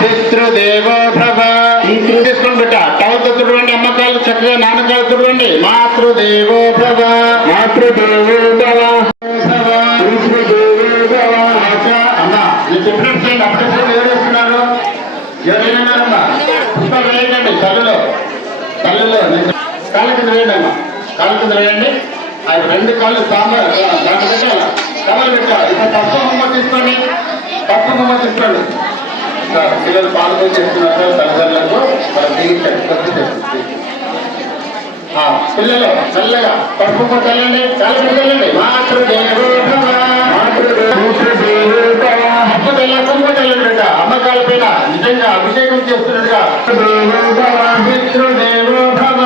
పితృదేవో భవ తీసుకొని బిడ్డ టవల్తో తుడవండి అమ్మకాలు చక్కగా నాన్నకాలు తుడవండి మాతృదేవో భవ మాతృదేవో భవ తల్లులో. తల్లులో. కాళ్ళ కింద వేయండి అమ్మా. కాళ్ళ కింద వేయండి. ఆ రెండు కాళ్ళు సాంబార్ దాంట్లో పెట్టాలి కవర్ పెట్టాలి? ఇప్పుడు పప్పు తప్పు తీసుకోండి బొమ్మ తీసుకోండి పిల్లలు పాల్గొని చెప్తున్నారు తల్లిదండ్రులకు పిల్లలు చల్లగా పప్పు బొమ్మ చాలా చల్లండి మాతృ అమ్మకాల పైన నిజంగా అభిషేకం చేస్తున్నట్టుగా దేవో భవ.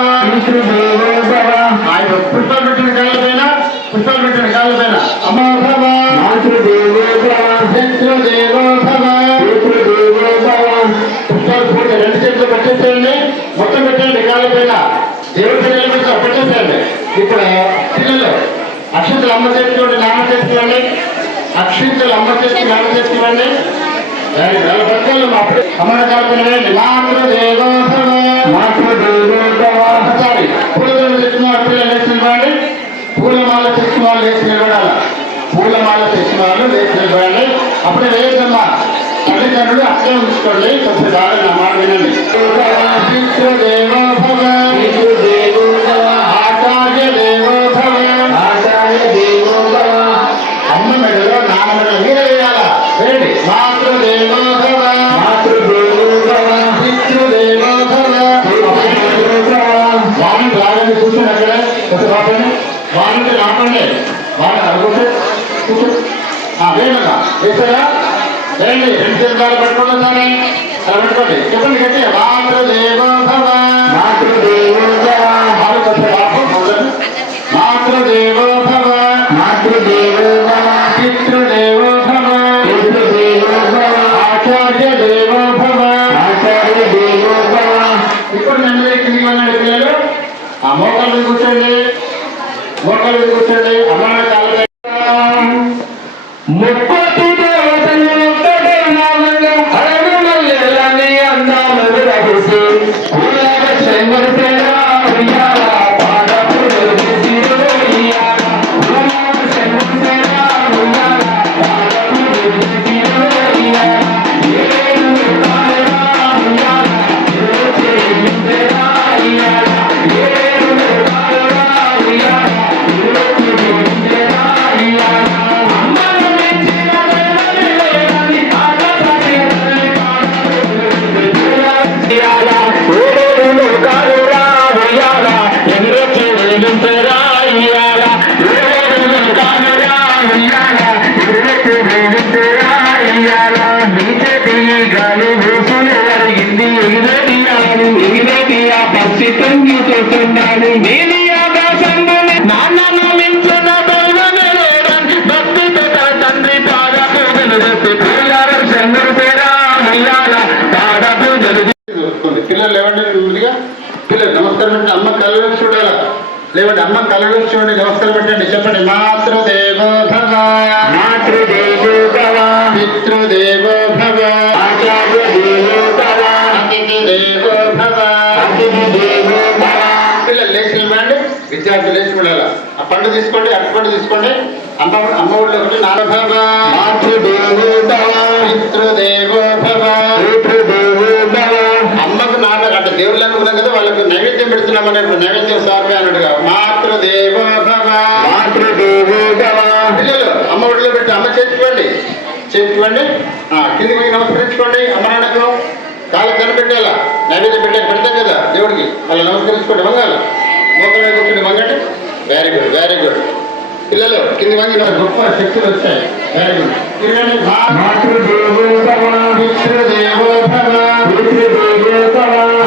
ఇప్పుడు పిల్లలు అక్షంతలు అమ్మ చేతికోండి నాన్న చేతికోండి అక్షింతలు అమ్మ చేతి నాన్న చేతికోండి వాళ్ళ పక్కన మా అమ్మన కాల్పన వేయండి. మాతృదేవో భవ మాతృదేవో భవ ఒకసారి పూలదండ తెచ్చిన వాళ్ళు పిల్లలు లేచి నిలబడండి పూలమాల తెచ్చిన వాళ్ళు లేచి నిలబడాలి పూలమాల తెచ్చిన వాళ్ళు లేచి నిలబడండి అప్పుడే వేయద్దమ్మా తల్లిదండ్రులు అక్కడే ఉంచుకోండి కొంచెం బాగా నా మాట వినండి. పితృదేవో అమ్మ మెడలో నాన్న మెడలో మీరే వేయాలా వేయండి మాతృదేవో రాకండి వాణికి అడుగుతే కూర్చో ఆ, వేయనగా వేయండి రెండు చేతులు పెట్టుకోండి దాన్ని అలా పెట్టుకోండి. చెప్పండి గట్టి మాతృదేవో భవ. మాతృదేవో మాతృదేవో భవ. మాతృదేవో భవ. పితృదేవో భవ. పితృదేవో భవ. ఆచార్య దేవో భవ. ఆచార్య దేవో భవ. ఇప్పుడు నెమ్మది కిందికి వెళ్ళండి పిల్లలు. ఆ మోకాళ్ళ కూర్చోండి. మోకాళ్ళ కూర్చోండి. అమ్మ పిల్లలు లేవండి ముందుగా పిల్లలు నమస్కారం పెట్టండి. అమ్మ కళ్ళలోకి చూడాలా? లేవండి. అమ్మ కళ్ళలోకి చూడండి. నమస్కారం పెట్టండి. చెప్పండి. మాతృదేవో భవ. మాతృదేవో భవ. పితృదేవో భవ. ఆచార్య దేవో భవ. అతిథి దేవో భవ. అతిథి దేవో భవ. పిల్లలు లేచి నిలబడండి విద్యార్థులు లేచి ఉండాలా ఆ పండు తీసుకోండి అటు పండు తీసుకోండి. అమ్మ అమ్మ ఊళ్ళో ఒకటి నారభవ అమ్మకు నాన్న అంటే దేవుళ్ళు అనుకున్నాం కదా వాళ్ళకి నైవేద్యం పెడుతున్నాం అన్నప్పుడు నైవేద్యం సార్వే అన్నట్టుగా మాతృదేవో పిల్లలు అమ్మ ఒడిలో పెట్టి అమ్మ చేతివ్వండి చేతివ్వండి కిందికి నమస్కరించుకోండి. అమ్మ నాన్నకు కాళ్ళకి కనిపెట్టాలా నైవేద్యం పెట్టాక పెడతాం కదా దేవుడికి. అలా నమస్కరించుకోండి వంగాల. మోకల కూర్చొని వంగండి వెరీ గుడ్ వెరీ గుడ్ పిల్లలు కింది వంగి నాకు గొప్ప శక్తులు వచ్చాయి. వెరీ గుడ్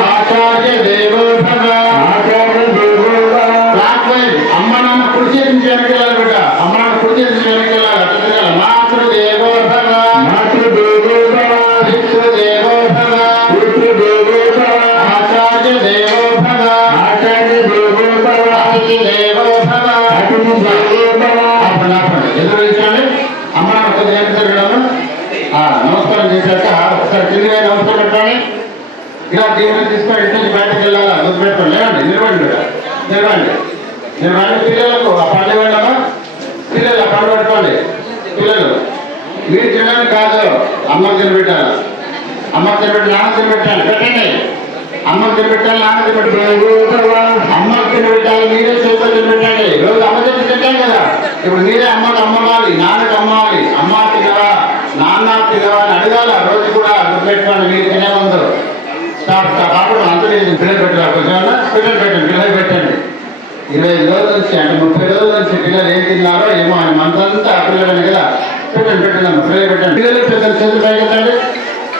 ఆచార్య దేవో జీవనం తీసుకొని ఇంటి నుంచి బయటకు వెళ్ళాలా? గుర్తుపెట్టుకోండి లేవండి నిలవండి. మీరు నిలవండి నిలవండి పిల్లలకు ఆ పండు ఇవ్వండమ్మా పిల్లలు ఆ పండు పట్టుకోండి. పిల్లలు మీరు తినడం కాదు. అమ్మకు తినబెట్టాలి అమ్మకు తినబెట్టి నాన్న తినబెట్టాలి పెట్టండి. అమ్మకు తినబెట్టాలి నాన్న తినబెట్టాలి అమ్మకు తినబెట్టాలి మీరే చేతితో తినబెట్టండి రోజు అమ్మ చేతి తింటాం కదా. ఇప్పుడు మీరే అమ్మకు అమ్మవాలి నాన్నకు అమ్మాలి. అమ్మ తినవా నాన్న తినవా అని అడగాల రోజు కూడా గుర్తుపెట్టుకోండి మీరు తినే ముందు స్టాప్ స్టాప్ అప్పుడు అంత లేదు పిల్లలు పెట్టాలి కొంచెం అన్నా? పిల్లలు పెట్టండి పిల్లలు పెట్టండి. ఇరవై ఐదు రోజుల నుంచి అంటే ముప్పై రోజుల నుంచి పిల్లలు ఏం తిన్నారో ఏమో అని మనసంతా ఆ పిల్లలని కదా. పెట్టండి పెట్టండి అమ్మ పిల్లలు పెట్టండి. పిల్లలు పెద్దలు చేతులు పైకెత్తండి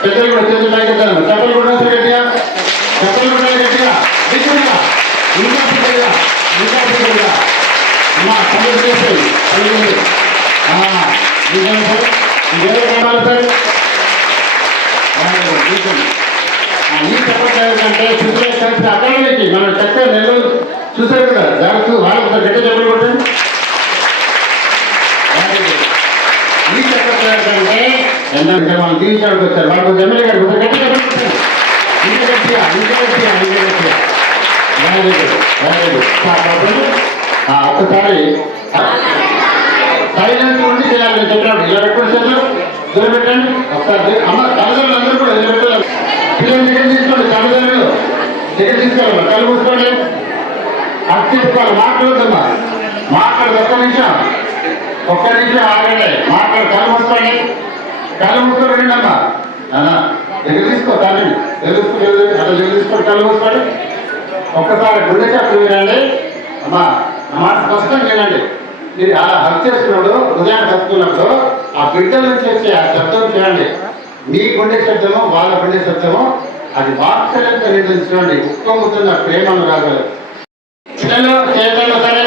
పెద్దలు కూడా చేతులు పైకి ఎత్తాను చెప్పలు కూడా గట్టిగా. చెప్పలు కూడా గట్టిగా. గట్టిగా ఇంకా పిల్లగా ఇంకా పిల్లగా అమ్మా కళ్ళు చేసేది కళ్ళు ఇంకేం సార్ ఇంకేదో కావాలి సార్ కూర్చోండి ఈ చెప్పట్లేదు అంటే చూసే కలిసి అకాడమీకి మనం చక్కగా నెల్లూరు చూసారు కదా దానికి వాళ్ళకి ఒక చెప్పలు కొట్టండి ఈ చెప్పట్లేదు అంటే ఎందుకంటే మనం తీర్చడానికి వచ్చారు వాళ్ళకు ఎమ్మెల్యే గారు ఒక చెప్పలు ఇంకా గట్టిగా ఇంకా గట్టిగా ఇంకా గట్టిగా వెరీ గుడ్ వెరీ గుడ్ ఒక్కసారి సైలెంట్ ఉండి చేయాలి చెప్పినప్పుడు ఇలా పెట్టుకుని చేతులు నిలబెట్టండి ఒకసారి అమ్మ తల్లిదండ్రులు అందరూ కూడా ఇలా పిల్లలు దగ్గర తీసుకోండి తల్లిదండ్రులు. దగ్గర తీసుకోవాలి కళ్ళు మూసుకోండి. అది తీసుకోవాలి మాట్లాడుతున్నా మాట్లాడదు ఒక్క నిమిషం. ఒక్క నిమిషం ఆగండి. మాట్లాడు కళ్ళు మూసుకోండి. కళ్ళు మూసుకొని అమ్మా. నాన్న దగ్గర తీసుకో తల్లిని దగ్గర అట్లా దగ్గర తీసుకోండి కళ్ళు మూసుకోండి. ఒక్కసారి గుండె చెప్పు వినండి. అమ్మా నా మాట స్పష్టంగా వినండి. మీరు అలా హక్ చేస్తున్నప్పుడు హృదయాన్ని హత్తుకున్నప్పుడు ఆ బిడ్డల నుంచి వచ్చే ఆ శబ్దం చూడండి. మీ గుండె శబ్దము వాళ్ళ గుండె శబ్దము అది వాత్సల్యంతో నిండిన ఉక్కముతున్న ప్రేమను రాగలరు పిల్లలు చేతుల్లో సరే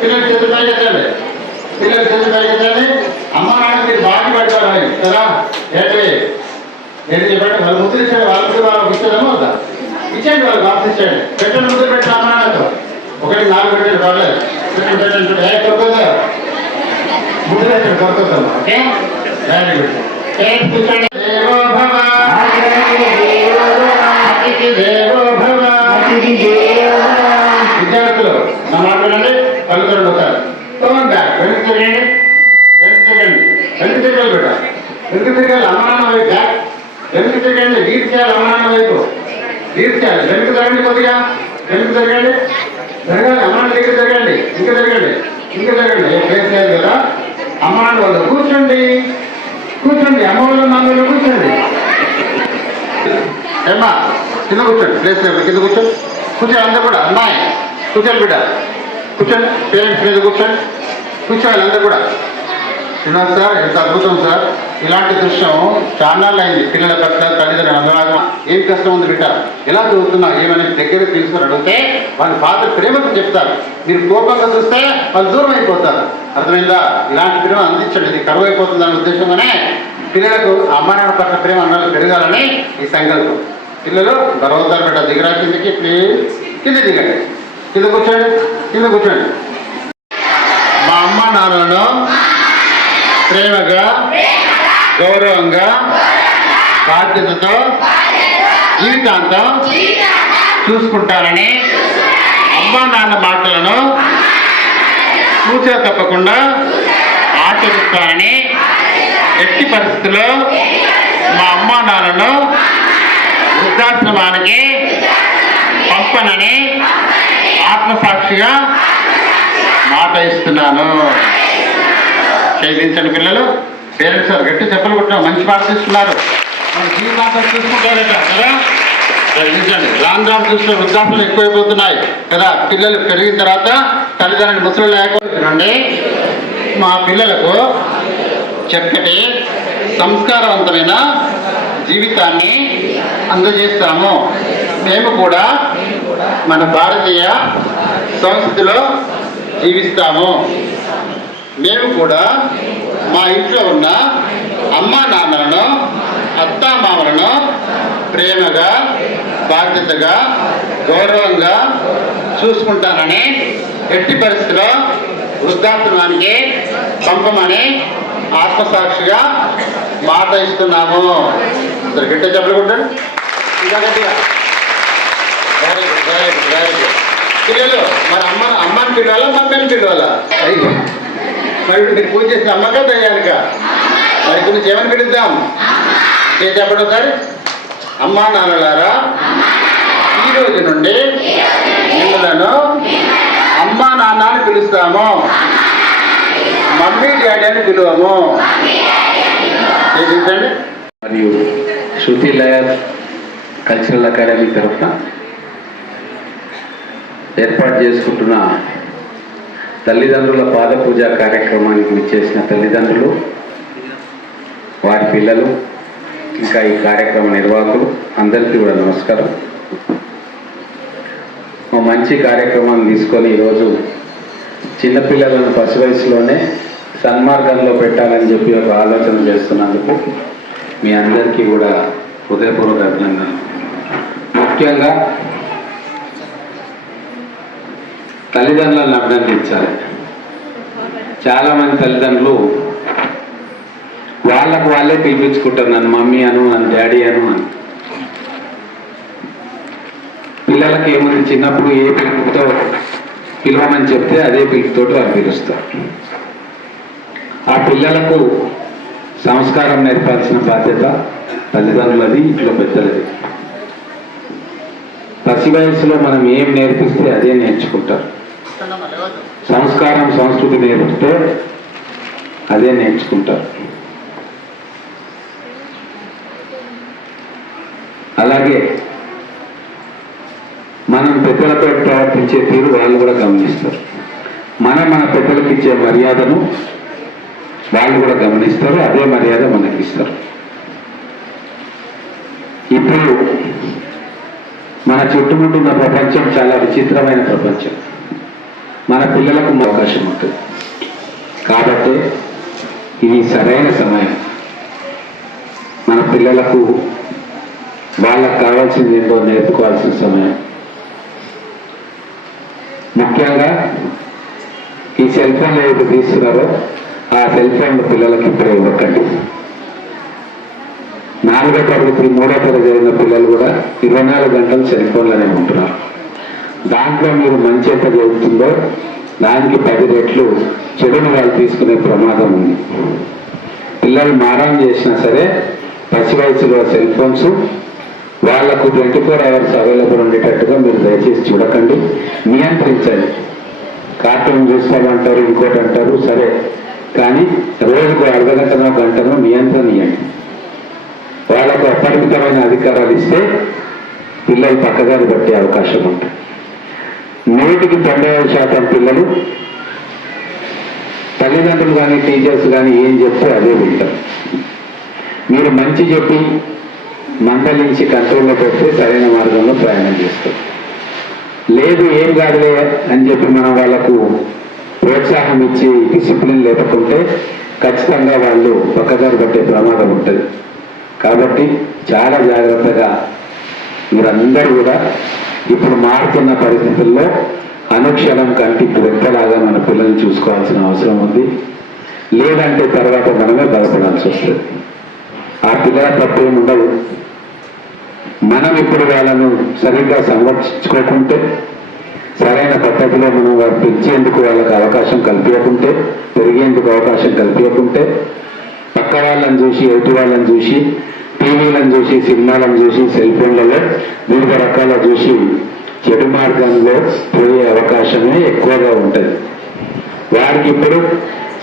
పిల్లలు చేతులు పైకెత్తండి. పిల్లలు చేతులు పైకెత్తండి. అమ్మ నాన్న మీరు బాగా పెడతారు కదా? ఏంటి నేను చెప్పండి? వాళ్ళు ముద్ర ఇచ్చాడు వాళ్ళకి వాళ్ళకి ఇచ్చేదాము వద్దా? ఇచ్చేయండి వాళ్ళు బాక్స్ పెట్టండి ముద్ర పెట్టిన అమ్మ నాన్నతో. ఒకటి నాలుగు పెట్టండి పర్లేదు ఓకే వెరీ గుడ్ చేతి కూర్చోండి దేవో భవ దేవో భవ విద్యార్థులు నా మాట్లాడండి కళ్ళు ఒకసారి వెనక్కి తిరగండి వెనక్కి తిరగండి వెనక్కి తిరగాలి బిడ్డ వెనక్కి తిరగాలి అమ్మనాన్న వైపు బ్యాక్ వెనక్కి తిరగండి లీడ్ చేయాలి వైపు లీడ్ చేయాలి వెనక్కి తిరగండి కొద్దిగా వెనక్కి తిరగండి జరగాలి అమ్మ దగ్గర జరగండి ఇంకా తిరగండి ఇంకా జరగండి. ఏ ప్లేస్ లేదు కదా. అమ్మ వాళ్ళు కూర్చోండి కూర్చోండి అమ్మ వాళ్ళు నాన్న కూర్చోండి. ఏమ్మా కింద కూర్చోండి ప్లేస్ లేదు కింద కూర్చోండి. కూర్చోండి అందరూ కూడా అమ్మాయి కూర్చోండి బిడ్డ. కూర్చోండి పేరెంట్స్ మీద కూర్చోండి. కూర్చోవాలి అందరూ కూడా. శ్రీనివాస్ సార్ ఎంత అద్భుతం సార్. ఇలాంటి దృశ్యం చాలా అయింది పిల్లల పట్ల తల్లిదండ్రులు అందరాగా ఏం కష్టం ఉంది బిడ్డ? ఎలా చదువుతున్నావు ఏమని దగ్గర తీసుకుని అడిగితే వాళ్ళ ఫాదర్ ప్రేమకు చెప్తారు. మీరు కోపంగా చూస్తే వాళ్ళు దూరం అయిపోతారు. అర్థమైందా? ఇలాంటి ప్రేమ అందించండి. ఇది కరువు అయిపోతుంది అనే ఉద్దేశంగానే పిల్లలకు అమ్మ నాన్న పట్ల ప్రేమ అన్నది పెరగాలని ఈ సంకల్పం. పిల్లలు బలవంతాలు బిడ్డ. దిగరా కిందకి ప్లీజ్ కింద దిగండి. కింద కూర్చోండి. కింద కూర్చోండి. మా అమ్మ నాన్నను ప్రేమగా గౌరవంగా బాధ్యతతో జీవితాంతం చూసుకుంటారని అమ్మా నాన్న మాటలను సూచన తప్పకుండా ఆచరిస్తారని ఎట్టి పరిస్థితుల్లో మా అమ్మా నాన్నను వృద్ధాశ్రమానికి పంపనని ఆత్మసాక్షిగా మాట ఇస్తున్నాను. చేయించండి పిల్లలు. పేరెంట్స్ సార్ గట్టి చెప్పలు కొట్టాం మంచి పాట తీసుకున్నారు మన జీవితాంతం చూసుకుంటారట కదా? గ్రహించండి రాను రాను చూసిన వృద్ధాపులు ఎక్కువైపోతున్నాయి కదా? పిల్లలు పెరిగిన తర్వాత తల్లిదండ్రులు ముసలు లేకపోతుందండి మా పిల్లలకు చక్కటి సంస్కారవంతమైన జీవితాన్ని అందజేస్తాము. మేము కూడా మన భారతీయ సంస్కృతిలో జీవిస్తాము. మేము కూడా మా ఇంట్లో ఉన్న అమ్మా నాన్నలను అత్తామామలను ప్రేమగా బాధ్యతగా గౌరవంగా చూసుకుంటానని ఎట్టి పరిస్థితిలో వృద్ధాశ్రమానికి పంపమని ఆత్మసాక్షిగా మాట ఇస్తున్నాము. ఇద్దరు గట్టిగా చెప్పలు ఇంకా గట్టిగా. పిల్లలు మరి అమ్మ అమ్మని పిలవాలా మమ్మీని పిలవాలా? మరి మీరు పూజ చేసిన అమ్మగా దయ్యానిక మరి గురించి ఏమని పిలుద్దాం ఏ చెప్పడం సార్ అమ్మా నాన్నలారా ఈ రోజు నుండి మిమ్మలను అమ్మా నాన్న అని పిలుస్తాము. మమ్మీ డాడీ అని పిలువము. చేయించండి మరియు శృతి లయర్ కల్చరల్ అకాడమీ తరఫున ఏర్పాటు చేసుకుంటున్న తల్లిదండ్రుల పాద పూజ కార్యక్రమానికి విచ్చేసిన తల్లిదండ్రులు వారి పిల్లలు ఇంకా ఈ కార్యక్రమ నిర్వాహకులు అందరికీ కూడా నమస్కారం. ఒక మంచి కార్యక్రమాన్ని తీసుకొని ఈరోజు చిన్నపిల్లలను పసి వయసులోనే సన్మార్గంలో పెట్టాలని చెప్పి ఒక ఆలోచన చేస్తున్నందుకు మీ అందరికీ కూడా హృదయపూర్వక అభినందనలు. ముఖ్యంగా తల్లిదండ్రులను అభినందించాలి. చాలామంది తల్లిదండ్రులు వాళ్ళకు వాళ్ళే పిలిపించుకుంటారు నన్ను మమ్మీ అను నన్ను డాడీ అను అని. పిల్లలకి ఏముంది? చిన్నప్పుడు ఏ పిలుపుతో పిలవమని చెప్తే అదే పిలుపుతోటి వారు పిలుస్తారు. ఆ పిల్లలకు సంస్కారం నేర్పాల్సిన బాధ్యత తల్లిదండ్రులది ఇంట్లో పెద్దలది. పసి వయసులో మనం ఏం నేర్పిస్తే అదే నేర్చుకుంటారు. సంస్కారం సంస్కృతి నేర్పితే అదే నేర్చుకుంటారు అలాగే మనం పెద్దలపై ప్రవర్తించే తీరు వాళ్ళు కూడా గమనిస్తారు. మనం మన పెద్దలకు ఇచ్చే మర్యాదను వాళ్ళు కూడా గమనిస్తారు అదే మర్యాద మనకి ఇస్తారు ఇప్పుడు మన చుట్టుముట్టున్న ప్రపంచం చాలా విచిత్రమైన ప్రపంచం. పిల్లలకు అవకాశం ఉంటుంది. కాబట్టి ఇది సరైన సమయం. మన పిల్లలకు వాళ్ళకు కావాల్సింది ఏంటో నేర్పుకోవాల్సిన సమయం. ముఖ్యంగా ఈ సెల్ ఫోన్లు ఏది తీస్తున్నారో ఆ సెల్ ఫోన్లు పిల్లలకి ఇప్పుడే ఇవ్వకండి. నాలుగో తరగతి మూడో తరగతి జరిగిన పిల్లలు కూడా ఇరవై నాలుగు గంటలు సెల్ ఫోన్లోనే ఉంటున్నారు. దాంట్లో మీరు మంచి ఎంత జరుగుతుందో దానికి పది రెట్లు చెడును వాళ్ళు తీసుకునే ప్రమాదం ఉంది. పిల్లలు మారం చేసినా సరే పసి వయసులో సెల్ ఫోన్స్ వాళ్ళకు ట్వంటీ ఫోర్ అవర్స్ అవైలబుల్ ఉండేటట్టుగా మీరు దయచేసి చూడకండి. నియంత్రించండి. కార్టూన్ చూస్తామంటారు ఇంకోటి అంటారు సరే. కానీ రోజుకు అర్ధగంటనో గంటనో నియంత్రణ ఇవ్వండి వాళ్ళకు అపరిమితమైన అధికారాలు ఇస్తే పిల్లలు పక్కదారి పట్టే అవకాశం ఉంటుంది. నూటికి తొంభై ఐదు శాతం పిల్లలు తల్లిదండ్రులు కానీ టీచర్స్ కానీ ఏం చెప్తే అదే వింటారు. మీరు మంచి చెప్పి మందలించి కంట్రోల్లో పెడితే సరైన మార్గంలో ప్రయాణం చేస్తారు లేదు ఏం కాదులే అని చెప్పి మనం వాళ్ళకు ప్రోత్సాహం ఇచ్చి డిసిప్లిన్ లేకపోతే ఖచ్చితంగా వాళ్ళు పక్కదారి పట్టే ప్రమాదం ఉంటుంది. కాబట్టి చాలా జాగ్రత్తగా మీరందరూ కూడా ఇప్పుడు మారుతున్న పరిస్థితుల్లో అనుక్షణం కంటికి రెప్పలాగా మన పిల్లల్ని చూసుకోవాల్సిన అవసరం ఉంది. లేదంటే తర్వాత మనమే బాధపడాల్సి వస్తుంది. ఆ పిల్లల తప్పేం ఉండదు. మనం ఇప్పుడు వాళ్ళను సరిగ్గా సంరక్షించుకోకుంటే సరైన పద్ధతిలో మనం పెంచేందుకు వాళ్ళకి అవకాశం కల్పించకుంటే పెరిగేందుకు అవకాశం కల్పించకుంటే పక్క వాళ్ళని చూసి ఎదుటి వాళ్ళని చూసి టీవీలను చూసి సినిమాలను చూసి సెల్ ఫోన్లలో వివిధ రకాల చూసి చెడు మార్గంలో పోయే అవకాశమే ఎక్కువగా ఉంటుంది. వారికి ఇప్పుడు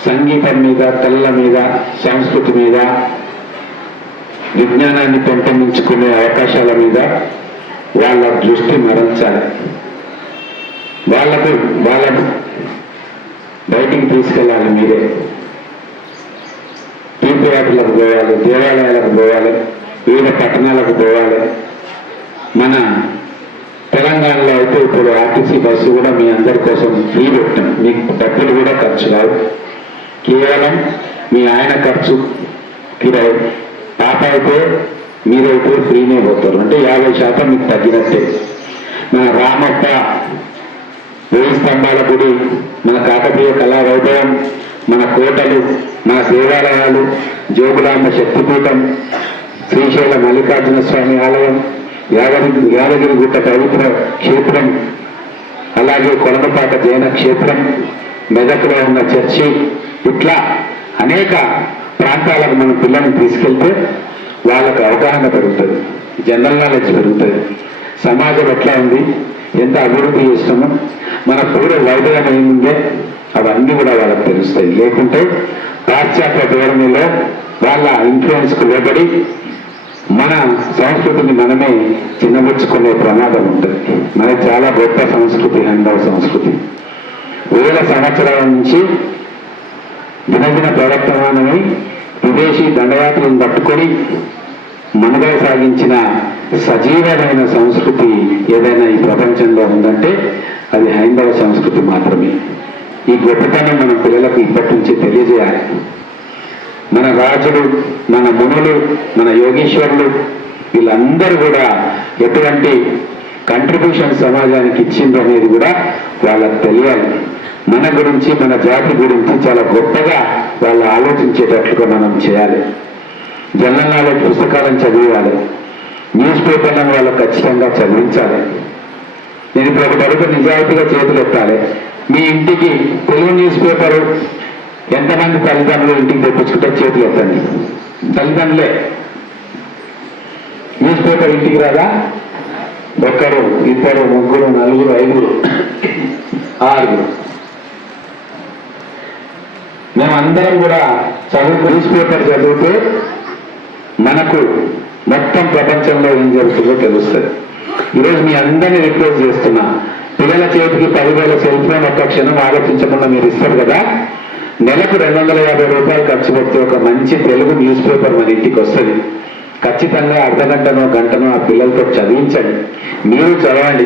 సంగీతం మీద కళ్ళ మీద సంస్కృతి మీద విజ్ఞానాన్ని పెంపొందించుకునే అవకాశాల మీద వాళ్ళ దృష్టి మరల్చాలి. వాళ్ళకు వాళ్ళను బయటికి తీసుకెళ్ళాలి మీరే. తీర్థయాత్రలకు పోవాలి దేవాలయాలకు పోవాలి వివిధ పట్టణాలకు పోవాలి మన తెలంగాణలో అయితే ఇప్పుడు ఆర్టీసీ బస్సు కూడా మీ అందరి కోసం ఫ్రీ పెట్టాం. మీకు డబ్బులు కూడా ఖర్చు కావు. కేవలం మీ ఆయన ఖర్చు. కిరాయి పాప అయితే మీరైతే ఫ్రీనే పోతారు. అంటే యాభై శాతం మీకు తగ్గినట్టే. మన రామప్ప వేయి స్తంభాల గుడి మన కాకతీయ కళా వైభవం మన కోటలు మన దేవాలయాలు జోగులాంబ శక్తిపీఠం శ్రీశైల మల్లికార్జున స్వామి ఆలయం యాదగిరి యాదగిరిగుట్ట పవిత్ర క్షేత్రం అలాగే కొలమపాట జైన క్షేత్రం మెదక్లో ఉన్న చర్చి ఇట్లా అనేక ప్రాంతాలకు మన పిల్లల్ని తీసుకెళ్తే వాళ్ళకు అవగాహన పెరుగుతుంది జనరల్ నాలెడ్జ్ పెరుగుతుంది. సమాజం ఎట్లా ఉంది? ఎంత అభివృద్ధి చేస్తున్నాం? మన పూర్వ వైద్యం ఏముందే? అవన్నీ కూడా వాళ్ళకి తెలుస్తాయి. లేకుంటే పాశ్చాత్య ధోరణిలో వాళ్ళ ఇన్ఫ్లుయెన్స్కు లోబడి మన సంస్కృతిని మనమే చిన్నబుచ్చుకునే ప్రమాదం ఉంటుంది. మన చాలా గొప్ప సంస్కృతి హైందవ సంస్కృతి. వేల సంవత్సరాల నుంచి దినదిన ప్రవర్తమానమై విదేశీ దండయాత్రలను పట్టుకొని మనగా సాగించిన సజీవమైన సంస్కృతి ఏదైనా ఈ ప్రపంచంలో ఉందంటే అది హైందవ సంస్కృతి మాత్రమే. ఈ గొప్పతనం మన పిల్లలకు ఇప్పటి నుంచి తెలియజేయాలి. మన రాజులు మన మునులు మన యోగేశ్వరులు వీళ్ళందరూ కూడా ఎటువంటి కంట్రిబ్యూషన్ సమాజానికి ఇచ్చిండ్రు అనేది కూడా వాళ్ళకు తెలియాలి. మన గురించి మన జాతి గురించి చాలా గొప్పగా వాళ్ళు ఆలోచించేటట్లుగా మనం చేయాలి. జనంగా పుస్తకాలను చదివాలి న్యూస్ పేపర్లను వాళ్ళు ఖచ్చితంగా చదివించాలి. నేను ఇప్పుడు ఒక నిజాయితీగా చేతులు ఎత్తాలి మీ ఇంటికి తెలుగు న్యూస్ పేపర్ ఎంతమంది తల్లిదండ్రులు ఇంటికి తెప్పించుకుంటే చేతులు ఎత్తండి. తల్లిదండ్రులే. న్యూస్ పేపర్ ఇంటికి రాదా? ఒక్కరు ఇద్దరు ముగ్గురు నలుగురు ఐదుగురు ఆరుగురు. మేమందరం కూడా చదువు న్యూస్ పేపర్ చదివితే మనకు మొత్తం ప్రపంచంలో ఏం జరుగుతుందో తెలుస్తుంది. ఈరోజు మీ అందరినీ రిక్వెస్ట్ చేస్తున్నా పిల్లల చేతికి పదివేల సెల్ ఫోన్ ఒక్క క్షణం ఆలోచించకుండా మీరు ఇస్తారు కదా? నెలకు రెండు వందల యాభై రూపాయలు ఖర్చు పెడితే ఒక మంచి తెలుగు న్యూస్ పేపర్ మన ఇంటికి వస్తుంది. ఖచ్చితంగా అర్ధ గంటనో గంటనో ఆ పిల్లలతో చదివించండి. మీరు చదవండి.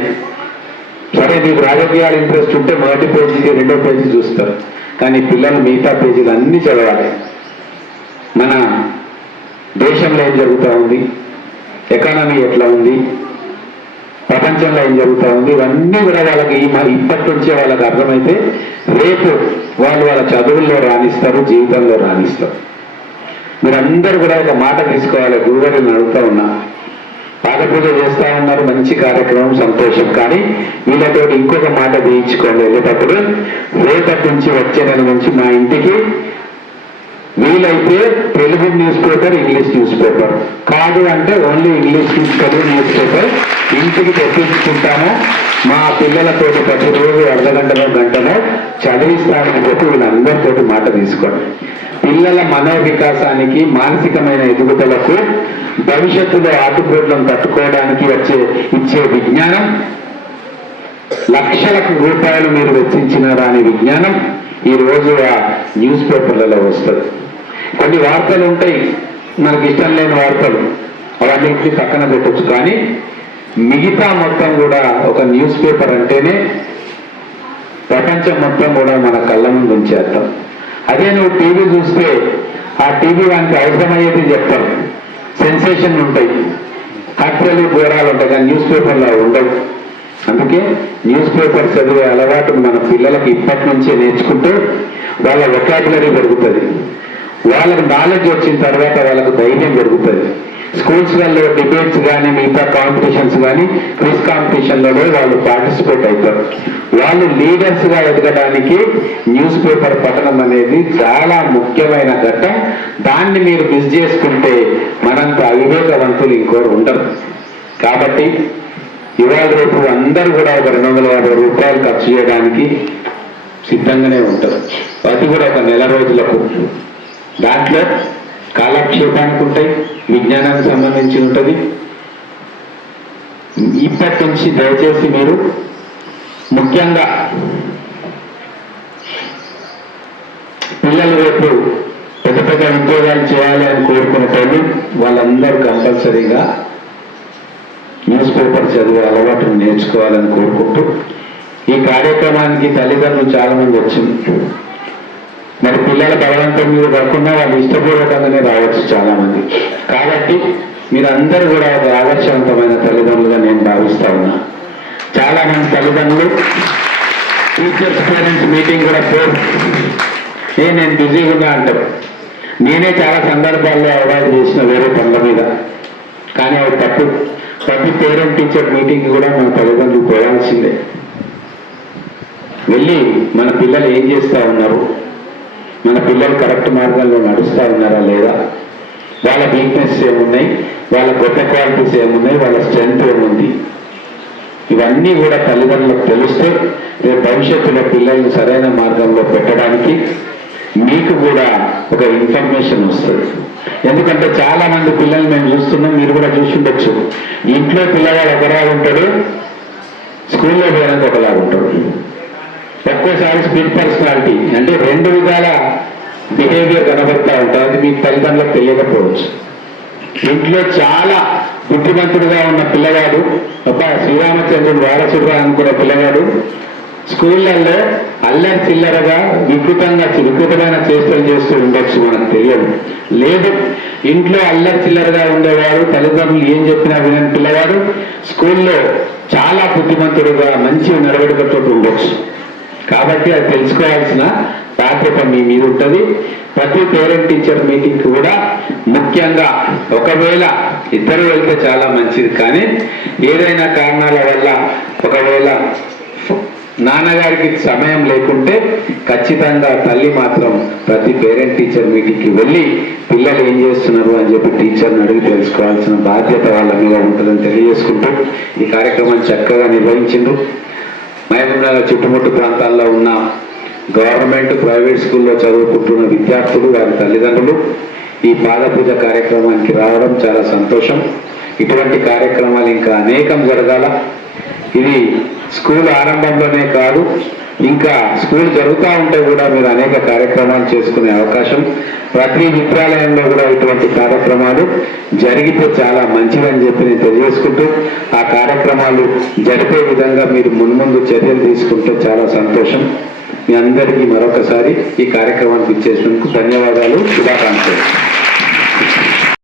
సరే మీకు రాజకీయాలు ఇంట్రెస్ట్ ఉంటే మొదటి పేజీకి రెండో పేజీ చూస్తారు. కానీ పిల్లలు మిగతా పేజీలు అన్నీ చదవాలి. మన దేశంలో ఏం జరుగుతూ ఉంది? ఎకానమీ ఎట్లా ఉంది? ప్రపంచంలో ఏం జరుగుతూ ఉంది? ఇవన్నీ కూడా వాళ్ళకి ఈ ఇప్పటి నుంచే వాళ్ళకి అర్థమైతే రేపు వాళ్ళు వాళ్ళ చదువుల్లో రాణిస్తారు జీవితంలో రాణిస్తారు. మీరందరూ కూడా ఒక మాట తీసుకోవాలి. గురుగారిని అడుగుతా ఉన్నా. పాద పూజ చేస్తా ఉన్నారు. మంచి కార్యక్రమం సంతోషం. కానీ వీళ్ళతో ఇంకొక మాట తీయించుకోండి. వెళ్ళేటప్పుడు రేపటి నుంచి వచ్చే నెల నుంచి మా ఇంటికి వీలైతే Telugu news paper English news paper. కాదు అంటే only English news Telugu news paper ఇంటికి తెప్పించుకుంటాము. మా పిల్లలతో ప్రతిరోజు అర్ధగంటలో గంటలో చదివిస్తామని చెప్పి వీళ్ళందరితో మాట తీసుకోండి. పిల్లల మనోవికాసానికి మానసికమైన ఎదుగుదలకు భవిష్యత్తులో ఆటుపోట్లను తట్టుకోవడానికి వచ్చే ఇచ్చే విజ్ఞానం లక్షలకు రూపాయలు మీరు వెచ్చించిన రాని విజ్ఞానం ఈ రోజు ఆ న్యూస్ పేపర్లలో వస్తుంది. కొన్ని వార్తలు ఉంటాయి. మనకి ఇష్టం లేని వార్తలు. అవన్నీ పక్కన పెట్టచ్చు. కానీ మిగతా మొత్తం కూడా ఒక న్యూస్ పేపర్ అంటేనే ప్రపంచం మొత్తం కూడా మన కళ్ళ ముందు ఉంచేస్తాం. అదే నువ్వు టీవీ చూస్తే ఆ టీవీ వానికి అవసరమయ్యేది చెప్తారు సెన్సేషన్ ఉంటాయి. కట్టెలు ఘోరాలు ఉంటాయి కానీ న్యూస్ పేపర్లో ఉండవు. అందుకే న్యూస్ పేపర్ చదివే అలవాటు మన పిల్లలకి ఇప్పటి నుంచే నేర్చుకుంటే వాళ్ళ వొకాబులరీ పెరుగుతుంది. వాళ్ళకి నాలెడ్జ్ వచ్చిన తర్వాత వాళ్ళకు ధైర్యం పెరుగుతుంది. స్కూల్స్లలో డిబేట్స్ కానీ మిగతా కాంపిటీషన్స్ కానీ క్విజ్ కాంపిటీషన్లలో వాళ్ళు పార్టిసిపేట్ అవుతారు. వాళ్ళు లీడర్స్గా ఎదగడానికి న్యూస్ పేపర్ పఠనం అనేది చాలా ముఖ్యమైన ఘట్టం. దాన్ని మీరు మిస్ చేసుకుంటే మనంత అవివేకవంతులు ఇంకోరు ఉండరు. కాబట్టి ఇవాళ రేపు అందరూ కూడా ఒక రెండు వందల యాభై రూపాయలు ఖర్చు చేయడానికి సిద్ధంగానే ఉంటారు. అది కూడా ఒక నెల రోజులకు. దాంట్లో కాలక్షేపానికి ఉంటాయి విజ్ఞానానికి సంబంధించి ఉంటుంది. ఇప్పటి నుంచి దయచేసి మీరు ముఖ్యంగా పిల్లలు రేపు పెద్ద పెద్ద ఉద్యోగాలు చేయాలి అని కోరుకునేటోళ్ళు వాళ్ళందరూ కంపల్సరీగా న్యూస్ పేపర్ చదివే అలవాటును నేర్చుకోవాలని కోరుకుంటూ ఈ కార్యక్రమానికి తల్లిదండ్రులు చాలా మంది వచ్చింది మరి పిల్లల బలవంతం మీద కాకుండా వాళ్ళు ఇష్టపూర్వకంగానే రావచ్చు చాలా మంది కాబట్టి మీరందరూ కూడా ఒక ఆదర్శవంతమైన తల్లిదండ్రులుగా నేను భావిస్తా ఉన్నా. చాలా మంది తల్లిదండ్రులు టీచర్స్ పేరెంట్స్ మీటింగ్ కూడా పో. నేను బిజీగా ఉన్నా అంటారు నేనే చాలా సందర్భాల్లో అవాయిడ్ చేసిన వేరే పనుల మీద. కానీ అవి తప్పు. ప్రతి పేరెంట్ టీచర్ మీటింగ్ కూడా మన తల్లిదండ్రులు పోయాల్సిందే. వెళ్ళి మన పిల్లలు ఏం చేస్తూ ఉన్నారు? మన పిల్లలు కరెక్ట్ మార్గంలో నడుస్తూ ఉన్నారా లేదా? వాళ్ళ వీక్నెస్ ఏమున్నాయి? వాళ్ళ గొప్ప క్వాలిటీస్ ఏమున్నాయి? వాళ్ళ స్ట్రెంగ్త్ ఏముంది? ఇవన్నీ కూడా తల్లిదండ్రులకు తెలిస్తే రేపు భవిష్యత్తులో పిల్లల్ని సరైన మార్గంలో పెట్టడానికి మీకు కూడా ఒక ఇన్ఫర్మేషన్ వస్తుంది. ఎందుకంటే చాలా మంది పిల్లల్ని మేము చూస్తున్నాం మీరు కూడా చూసి ఉండొచ్చు ఇంట్లో పిల్లవాడు ఒకలాగా ఉంటాడు స్కూల్లో పోయినాక ఒకలాగా ఉంటాడు ఒక్కోసారి స్పీడ్ పర్సనాలిటీ అంటే రెండు విధాల బిహేవియర్ కనబడతా ఉంటుంది అది మీ తల్లిదండ్రులకు తెలియకపోవచ్చు. ఇంట్లో చాలా బుద్ధిమంతుడుగా ఉన్న పిల్లగాడు ఒక శ్రీరామచంద్రుడు వారసుడుగా అనుకున్న పిల్లగాడు స్కూళ్ళల్లో అల్లరి చిల్లరగా వికృతంగా వికృతమైన చేష్టలు చేస్తూ ఉండొచ్చు మనకు తెలియదు. లేదు ఇంట్లో అల్లరి చిల్లరగా ఉండేవాడు తల్లిదండ్రులు ఏం చెప్పినా వినని పిల్లవాడు స్కూల్లో చాలా బుద్ధిమంతుడుగా మంచి నడవడికతో ఉండొచ్చు. కాబట్టి అది తెలుసుకోవాల్సిన బాధ్యత మీ మీద ఉంటుంది. ప్రతి పేరెంట్ టీచర్ మీటింగ్ కూడా ముఖ్యంగా ఒకవేళ ఇద్దరు వెళ్తే చాలా మంచిది. కానీ ఏదైనా కారణాల వల్ల ఒకవేళ నాన్నగారికి సమయం లేకుంటే ఖచ్చితంగా తల్లి మాత్రం ప్రతి పేరెంట్ టీచర్ మీటింగ్కి వెళ్ళి పిల్లలు ఏం చేస్తున్నారు అని చెప్పి టీచర్ని అడిగి తెలుసుకోవాల్సిన బాధ్యత వాళ్ళ మీద ఉంటుందని తెలియజేసుకుంటూ ఈ కార్యక్రమాన్ని చక్కగా నిర్వహించిండ్రు. మహబూబ్నగర్ చుట్టుముట్టు ప్రాంతాల్లో ఉన్న గవర్నమెంట్ ప్రైవేట్ స్కూల్లో చదువుకుంటున్న విద్యార్థులు వారి తల్లిదండ్రులు ఈ పాదపూజ కార్యక్రమానికి రావడం చాలా సంతోషం. ఇటువంటి కార్యక్రమాలు ఇంకా అనేకం జరగాల. ఇది స్కూల్ ఆరంభంలోనే కాదు ఇంకా స్కూల్ జరుగుతూ ఉంటే కూడా మీరు అనేక కార్యక్రమాలు చేసుకునే అవకాశం. ప్రతి విద్యాలయంలో కూడా ఇటువంటి కార్యక్రమాలు జరిగితే చాలా మంచిదని చెప్పి నేను తెలియజేసుకుంటూ ఆ కార్యక్రమాలు జరిపే విధంగా మీరు మున్ముందు చర్యలు తీసుకుంటే చాలా సంతోషం. మీ అందరికీ మరొకసారి ఈ కార్యక్రమానికి ఇచ్చేసినందుకు ధన్యవాదాలు. శుభాకాంక్షలు.